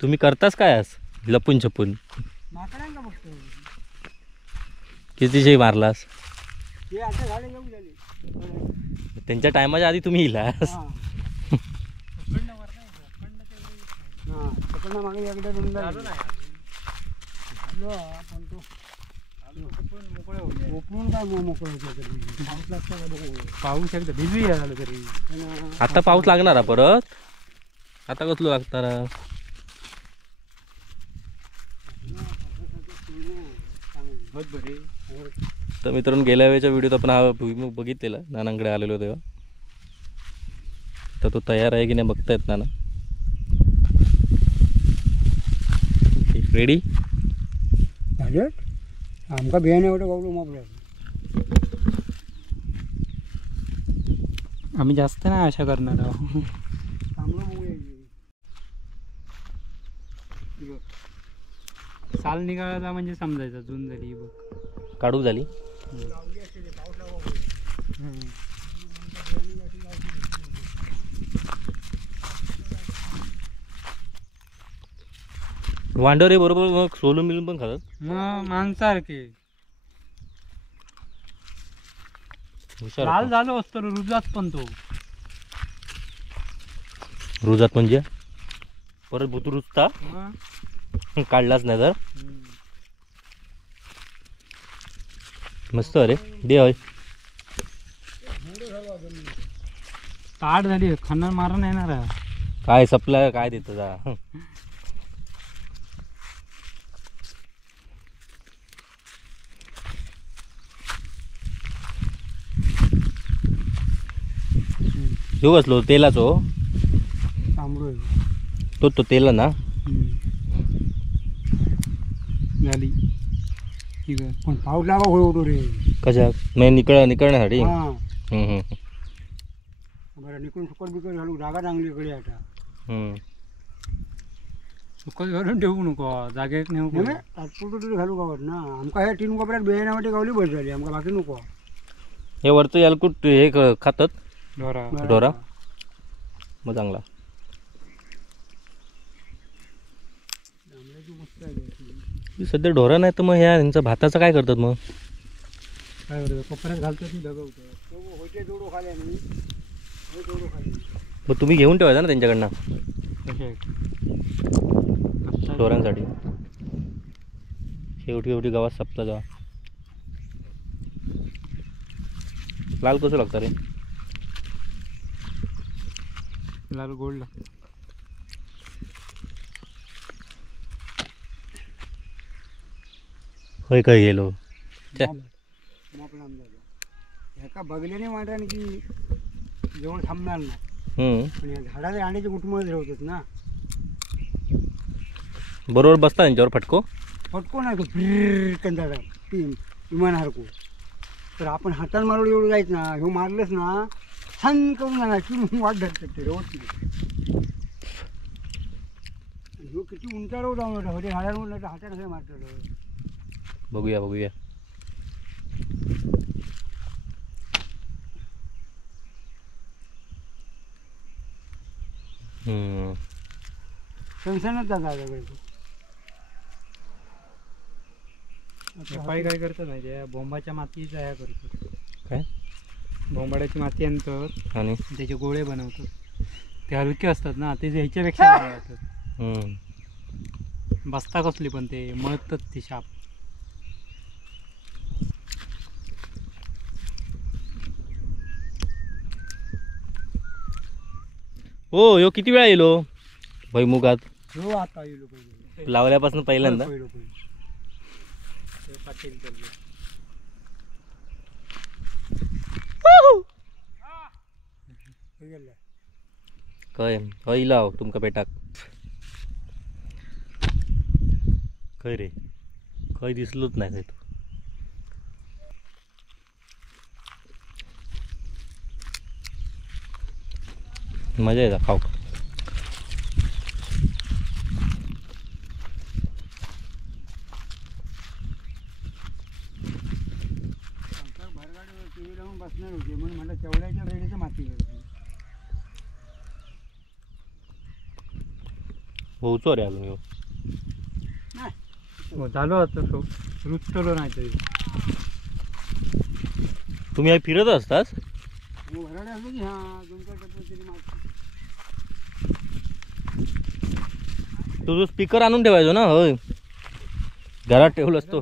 तुम्ही करतास काय आज लपून छपून? माकडांना बघतो. किती शेळी मारलास? हे आता झाडे येऊ झाले. त्यांच्या टायमाच्या आधी तुम्ही इलास. हां पकडणं मागे एकदा दोनदा झालो नाही. पण तो ओपणून काय मोकळं होतं तरी पाऊस लागता का बघू. पाऊस एकदा भिजूया झालं तरी. आता पाऊस लागणार परत. आता कसलो लागणार? तर मित्रांनो गेल्या वेळेच्या व्हिडिओत आपण हा भुईमुग बघितलेला नानांकडे आलेलो तेव्हा. तर तो तयार आहे की नाही बघतायत नाना. रेडी झालं आमका बियाणे एवढं गावलो मापलं. आम्ही जास्त नाही आशा करणार आहोत. चांगलं बघूया. साल निघाला म्हणजे समजायचं जून झाली बघ. काढूक झाली. वांडरे बरोबर मग सोलून मिळून पण खातात. मग माणसारखे हुशार लाल आपण. झालो असतो रुजात पण तो. रुजात म्हणजे परत भूत रुजता मग काढलाच नाही तर. मस्त अरे दे होय. ताट झाली खाणार मारण येणार आहे. काय सपला काय देत जा. ह्यो कसलो तेलाचो? तांबडो तो तेल ना. झाली ठीक आहे. पण पाऊस लागा होतो रे. कशा म्हणजे निकळण्यासाठी. हां हम्म, बरं निकून सुकट बिकट घालू जागा चांगली इकडे आता. हम्म. सुकत घालून ठेवू नको जागेत नेऊ नाही तात्पुरतं तरी घालू गावात ना. आमका ह्या 3 कोपऱ्यात बियाण्यामध्ये गावली बस झाली. आमका बाकी नको. हे वरचं यालकूट हे खातात ढोरा. ढोरा. मग चांगला. सध्या ढोरा नाही तर मग ह्या यांचा भाताचं काय करतात मग? काय करतो कोपऱ्यात घालतात मी दगवतो. होते जोडो खाले आणि हे जोडो खाले. मग तुम्ही घेऊन ठेवायचा ना त्यांच्याकडनं कसे ढोरांसाठी. शेवटी शेवटी गावात सपला जावा. लाल कसं लागतं रे? लाल गोल्ड लागतो. होय काय गेलो. ह्याका बघल्याने वाटणार की जवळ थांबणार नाही. पण या झाडाला अंड्याचे कुटुंब ठेवतात ना. बरोबर बसता त्यांच्यावर फटको. फटको नाही तो फिरकंदा विमान हरको. तर आपण हाताने मारून एवढं जायचं ना. ह्यो मारलंच ना छान करून जाणार की वाट धरतात ते रोज. ह्यो किती उंचावर जाऊन होते झाडावर नाही तर हाताने काय मारतात. बघूया बघूया. सणसणच जागा सकाळी काय करतात माहिती आहे बोंबाच्या मातीचा ह्या करतात. काय? बोंबाड्याची माती आणतात आणि त्याचे गोळे बनवतात. ते हलके असतात ना ते ह्याच्यापेक्षा नाही राहतात. बसता कसली पण ते मळतात ती शाप. हो ह्यो किती वेळा येलो भुईमुगात? हो आता येलो पाहिजे लावल्यापासून पहिल्यांदा. पाटील चालले. काय हय लाव तुमका पेटाक. खय रे खय दिसलोच नाही तू. मजा येता खाऊ. टीव्ही लावून बसणार होते म्हणून म्हटलं तेवढ्याच्या रेडीचं माती घ्यायची. पोहोचू रे अजून येऊ. नाही हो झालो आता तो रुचलो नाही तरी. तुम्ही हे फिरत असतास? मग भराडे असलं की हा 2-4 टप्पे तरी माती. तुझं स्पीकर आणून ठेवायचो ना. होय घरात ठेवलं असतो.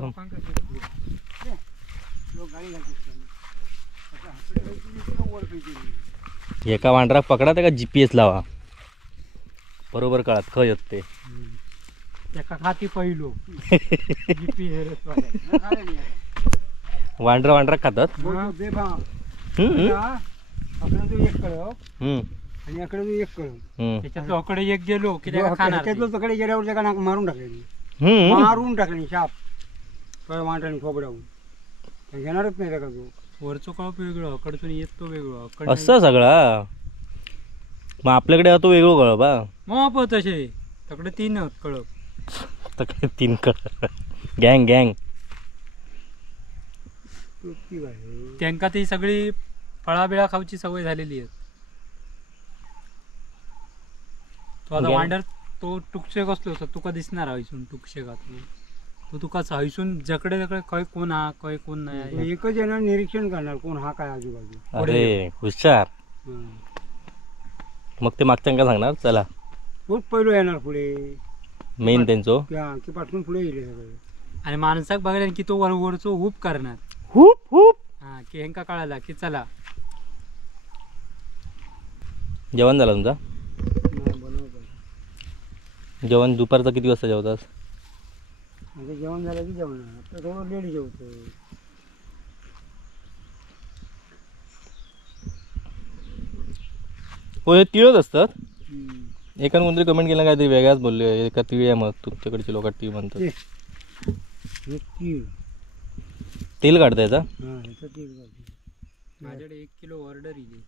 लोक गाडी घालतात त्यांनी. असं हाकडे खायची किंवा वर खायची. एका वांडरा पकडा त्या GPS लावा, बरोबर कळत खय येत ते. एका खाती पहिलो GPS वाले. नाही खायला नाही आता. वांडरा खातात. बोलतो बेफाम. हम्म, आपल्याला तो एक कळव हम्म, आणि अकडे तो एक कळव. हम्म, त्याच्या चौकडे एक गेलो की त्याला खाणार ते. त्याच्यातलं तकडे गेल्यावर त्याला नाक मारून टाकलेली. हम्म. मारून टाकली शाप वांटाने खोबडावून घेणारच नाही का तो. वरचो कळप वेगळं, कडचून येत तो वेगळं, कडनं- असं सगळा. मग आपल्याकडे तो वेगळं कळ बा. मग पण तसे तकडे 3 आहेत कळप. तर काय 3 कळ. गँग गँग. तो ती आहे. त्यांका ती सगळी फळाबिळा खाऊची सवय झालेली आहे. तो आता गे- वांडर तो टुकशे कसलो असतो तुका दिसणार हयसून टुकशे का तो तुकाच हयसून जकडे जकडे काय कोण हा काय कोण नाही. एकच येणार निरीक्षण करणार कोण हा काय आजूबाजू. अरे हुशार. हं. मग ते मागच्यांका सांगणार चला. तोच पहिलो येणार पुढे मेन त्यांचो. ते पाठवून पुढे येईल सगळे. आणि माणसाक बघायला की तो वरचो हुप करणार. Hoop hoop. हा की हेंका कळाला की चला. जेवण झालं तुमचा? नाही बनवत. जेवण दुपारचं किती वाजता जेवतास? आता जेवण झालं की जेवणार. आता थोडं लेट जेवतो. हो हे तिळच असतात. हं. एकाने कोणतरी कमेंट केलं काहीतरी वेगळाच बोलले. एका तिळ आहे मग तुमच्याकडचे लोक तिळ म्हणतात. हे तीळ. तेल काढता याचा हां ह्याचं तीळ घालतो. माझ्याकडे 1 किलो ऑर्डर येईल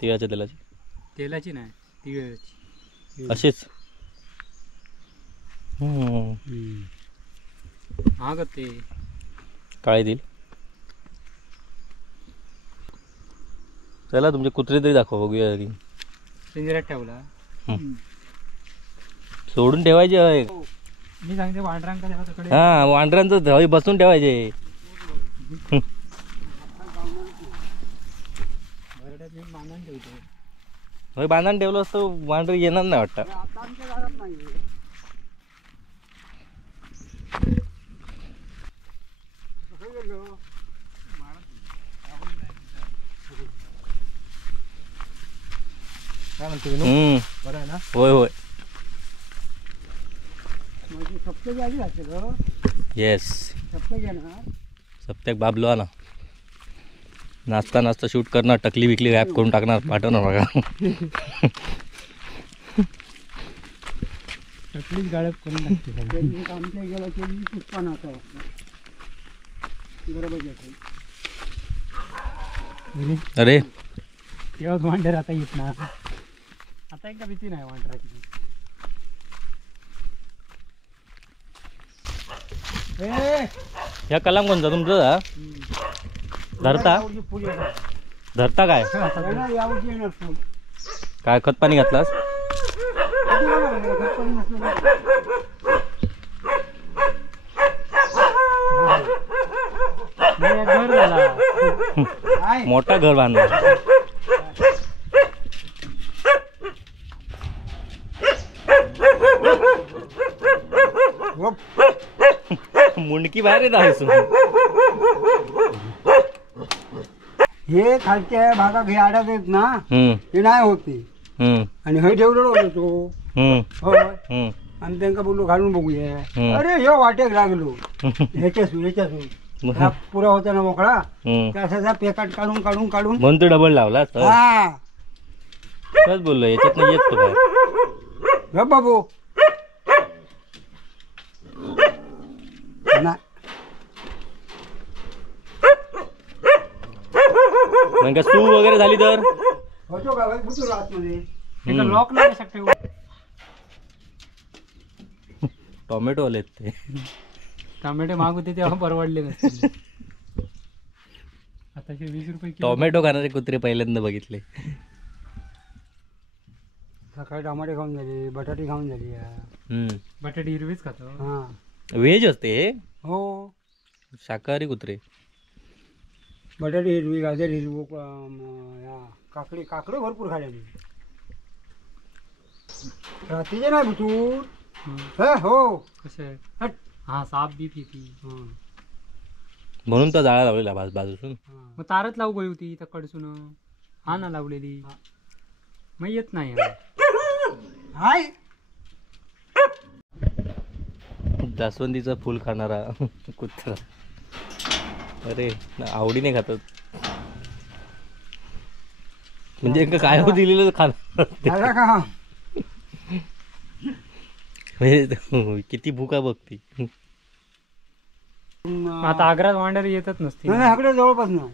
तिळाच्या तेलाची तेलाची नाही तिळाची. अशीच. हम्म. हं. हा ग ते काळे तिळ. चला तुमचे कुत्रे तरी दाखवा बघूया आधी. पिंजऱ्यात ठेवला. सोडून ठेवायचे होय. मी सांगते वांडरांका तेव्हा तिकडे हा वांढरांचं हवी बसून ठेवायचे. भरड्यात मी मानून ठेवतो. होय बांधून ठेवलं असतं वांढर येणार नाही वाटतं. आता आमच्या घरात नाही. कसं गेलो? काय म्हणतो विनू? बरं आहे ना? होय होय म्हणजे सप्तक आधी असेल हो. येस. सप्तक आहे ना. सप्त्याक बाबलो ना. नाचता नाचता शूट करणार, टकली बिकली रॅप करून टाकणार, पाठवणार बघा. टकलीच गाळप करून टाकते. त्यांनी आमच्या गेला त्यांनी पुष्पा नाचा बरोबर असेल. अरे तेव्हाच वांडर आता येत ना. आता एकदा भीती नाही वांडराची. ह्या कलाम कोणता तुमचा हा? धरता यावर्षी फुल येणार. धरता काय येणार, यावर्षी येणार फुल. काय खत पाणी घातलास? किती वेळा म्हणलं, खत पाणी नसलं तर. नाही, एक घर झाला. काय? मोठा घर बांधला. गप. मुंडकी बाहेर येत आहे सुन. हे खालच्या भागात हे आड्यात येत ना हे नाही होते. आणि हे ठेवलेलं होतं तो होय. आणि त्यांना बोललो घालून बघूया. अरे हे वाटेक लागलो ह्याच्यासून हा पुरा होता ना मोकळा त्याचा पेकाट काढून काढून काढून म्हणून तू डबल लावला हा बस बोललो याच्यात नाही येत तो काय. गप बाबू नाही. मग काय सू वगैरे झाली तर होतो का बाई? बुचू आतमध्ये. एका लॉक नाही शकते. टोमॅटो आलेत ते. टमाटे मागू ते तेव्हा परवडले नसते. तसे 20 रुपये किलो. टोमॅटो खाणारे कुत्रे पहिल्यांदा बघितले. सकाळी टमाटे खाऊन झाली, बटाटे खाऊन झाली आहे. बटाटे हिरवीच खातो. हा व्हेज असते हे? हो, शाकाहारी कुत्रे. बटाटे हिरवी, गाजर हिरवी, काकडे भरपूर खाल्ली. रात्रीचे नाही भुतूर. हो कसे हट. हा साप बी पिती. हं. म्हणून तर जाळा लावलेला बाजूसून. हं. मग तारच लावू गई होती तकडसून. हा ना लावलेली. मग येत नाही हा. हाय जास्वंदीचं फुल खाणारा कुत्रा. अरे आवडीने खातात. म्हणजे एकदा काय हो दिलेलं खाणार. झाला का? म्हणजे किती भूका बघती. आता आग्रात वांडारी येतच नसते. नाही आपल्या जवळपास ना.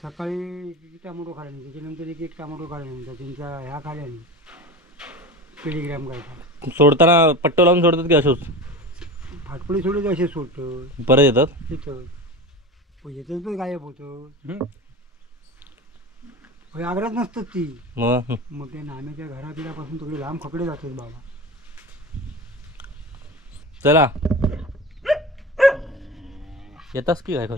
सकाळी टमाटो खाल्ला नाही, त्याच्यानंतर एक टमाटो खाल्ला नंतर त्यांच्या ह्या खाल्ल्या नाही, पिलीग्रॅम करायचा. सोडताना पट्टो लावून सोडतात की असंच फाटपडी सोडले असे सोडतं परत येतात. तिथं येतच पण गायब होतं. हम्म. आग्रात नसतात ती. मग मग ते नाम्याच्या घराबिरापासून थोडी लांब खकडे जातात बाबा. चला येतास की काय कर.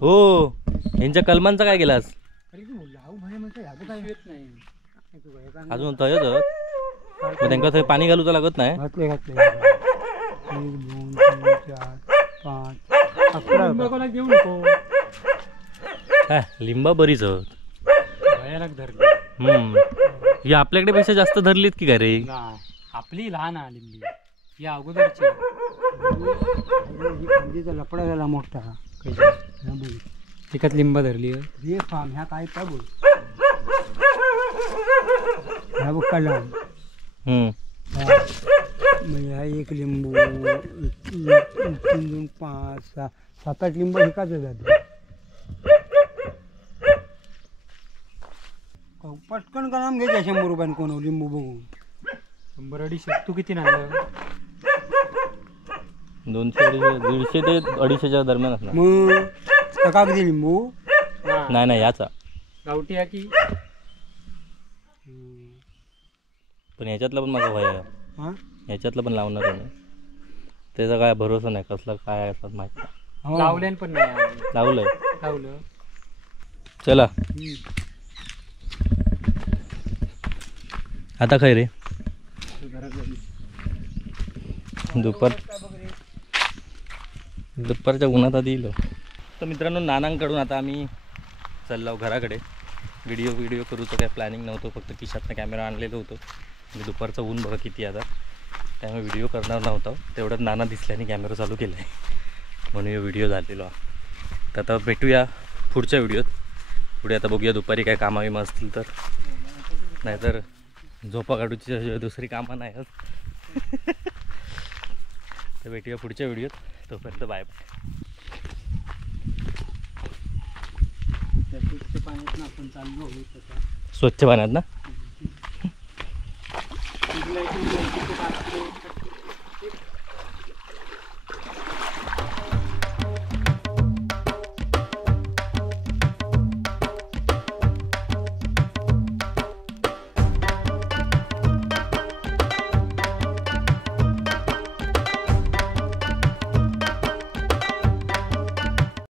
हो यांच्या कलमांचा काय केलास? अजून तयच त्यांना थंय पाणी घालूचं लागत नाही. घातले 1 2 3 4 5 11 घेऊ नको. काय लिंबा बरीच होत. भयानक धरली. ही आपल्याकडे पेक्षा जास्त धरलीत की काय रे? नाही, आपली लहान लिंबी या अगोदरची. खांदीचा लपडा झाला मोठा. एकात लिंबा धरली. हे फार्म ह्या काय काय बोल ह्या बघ काढला. ह्या 1 लिंबू 3 2 5 6 7 8 लिंबू एकाच जाते. पटकन काम घ्यायचे 100 रुपयाने कोण लिंबू बघून. 100-150. तू किती आणलं? 200 150 ते 250च्या दरम्यान असणार. मग का किती लिंबू? नाही याचा गावठी आहे की पण ह्याच्यातलं पण माझा भय आहे. हां ह्याच्यातलं पण लावणार आहे. त्याचा काय भरोसा नाही कसला काय असतात माहिती नाही. हो. लावल्यान पण नाही आम्ही. लावलंय. लावलं. चला आता काय रे दुपारच्या उन्हात आधी येईल. तर मित्रांनो नानांकडून आता आम्ही चाललो घराकडे. व्हिडिओ करूचं काय प्लॅनिंग नव्हतं, फक्त खिशातनं कॅमेरा आणलेलं होतं. म्हणजे दुपारचं ऊन बघा किती आता, त्यामुळे व्हिडिओ करणार नव्हता. तेवढ्यात नाना दिसल्याने कॅमेरा चालू केला आहे म्हणून व्हिडिओ झालेलो. तर आता भेटूया पुढच्या व्हिडिओत. पुढे आता बघूया दुपारी काय कामाविमा असतील तर, नाहीतर झोपा काढूची दुसरी कामं नाही. तर भेटूया पुढच्या व्हिडिओत. तोपर्यंत बाय बाय. पाण्यात आपण चाललो स्वच्छ पाण्यात ना.